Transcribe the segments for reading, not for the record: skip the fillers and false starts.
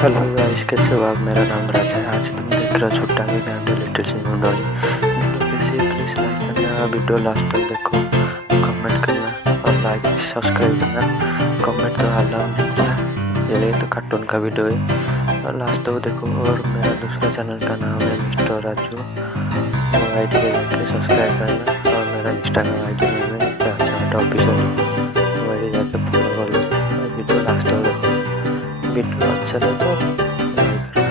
Hello guys, कैसे हो आप। मेरा नाम राज है। आज तुम देख रहे हो छोटा भी family little Singh Dolly. Video कैसी है प्लीज़ लाइक करना, वीडियो लास्ट तक देखो, कमेंट करना और लाइक सब्सक्राइब करना। कमेंट तो अलाउ नहीं किया, ये तो कार्टून का वीडियो है और लास्ट तक देखो। और मेरा दूसरा चैनल का नाम है मिस्टर राजू, वो आई डी जाके सब्सक्राइब करना। और मेरा इंस्टाग्राम आई डी नेम है चाट ऑफिशियल, वो आई डी जाके फॉलो कर लो। वीडियो लास्ट तक देखो, वीडियो अच्छा लगे तो लाइक करना।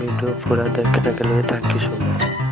वीडियो पूरा देखने के लिए थैंक यू सो मच।